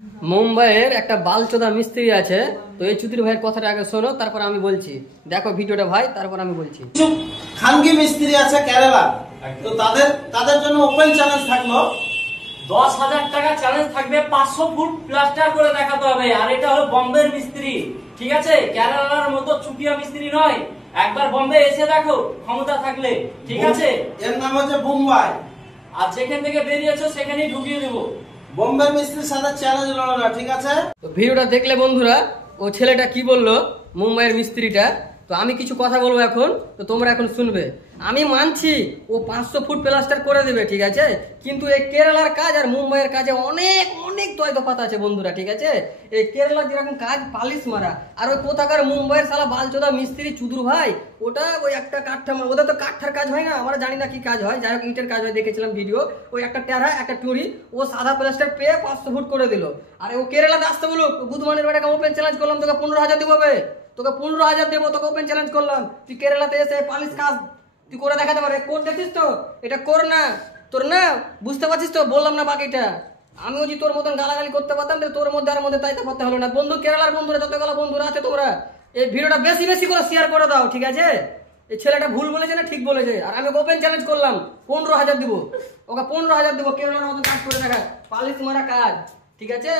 মুম্বাইয়ের একটা বালচোদা মিস্ত্রি আছে, তো এই চুদির ভাইয়ের কথাটা আগে শোনো, তারপর আমি বলছি। দেখো ভিডিওটা ভাই, তারপর আমি বলছি। খানগি মিস্ত্রি আছে কেরালা, তো তাদের জন্য ওপেন চ্যালেঞ্জ থাকলো। 10,000 টাকা চ্যালেঞ্জ থাকবে, 500 ফুট প্লাস্টার করে দেখাতে হবে। আর এটা হলো বম্বের মিস্ত্রি, ঠিক আছে? কেরালার মতো চুটিয়া মিস্ত্রি নয়। একবার বম্বে এসে দেখো ক্ষমতা থাকলে, ঠিক আছে? এর নাম হচ্ছে মুম্বাই। আর যেখান থেকে বেরিয়েছো সেখানেই ঢুকিয়ে দেবো। বোম্বে মিস্ত্রির সাথে চ্যালেঞ্জ লড়ো না, ঠিক আছে? তো ভিডিওটা দেখলে বন্ধুরা, ও ছেলেটা কি বললো মুম্বাইয়ের মিস্ত্রিটা, তো আমি কিছু কথা বলবো এখন, তো তোমরা এখন শুনবে। আমি মানছি ও 500 ফুট প্লাস্টার করে দেবে, ঠিক আছে, কিন্তু এই কেরালার কাজ আর মুম্বাইয়ের কাজে অনেক অনেক তফাৎ আছে বন্ধুরা, ঠিক আছে? এই কেরালার যেরকম কাজ পালিশ মারা, আর ওই কোথাকার মুম্বাইয়ের সালা বালচোদা মিস্ত্রি চুদুর ভাই, ওটা ওই একটা কাঠটা, ওদের তো কাঠটার কাজ হয় না, আমরা জানি না কি কাজ হয়, যাই হোক ইটের কাজ হয়, দেখেছিলাম ভিডিও। ওই একটা টেরা একটা টুরি, ও সাদা প্লাস্টার পেয়ে 500 ফুট করে দিল। আর ও কেরালাতে আসতে বলো, বুধমানের বেটাকে ওপেন চ্যালেঞ্জ করলাম, তোকে 15,000 দিব, তোকে 15,000 দেবো, তোকে ওপেন চ্যালেঞ্জ করলাম। তুই কেরালাতে এসে পালিশ কাজ তুই করে দেখাতে পারে, কোর দেখছিস তো? এটা কর না, তোর না বুঝতে পারছিস তো? বললাম না বাকিটা। আমিও যদি তোর মতন গালাগালি করতে পারতাম, তোর মধ্যে আর মধ্যে তাই করতে হলো না। বন্ধু, কেরালার বন্ধুরা যতগুলো বন্ধুরা আছে, তোমরা এই ভিডিওটা বেশি বেশি করে শেয়ার করে দাও, ঠিক আছে? এই ছেলেটা ভুল বলেছে না ঠিক বলেছে? আর আমি ওপেন চ্যালেঞ্জ করলাম, 15,000 দিব, ওকে 15,000 দিব, কেরালার মতন কাজ করে দেখা, পালিশ মারা কাজ, ঠিক আছে?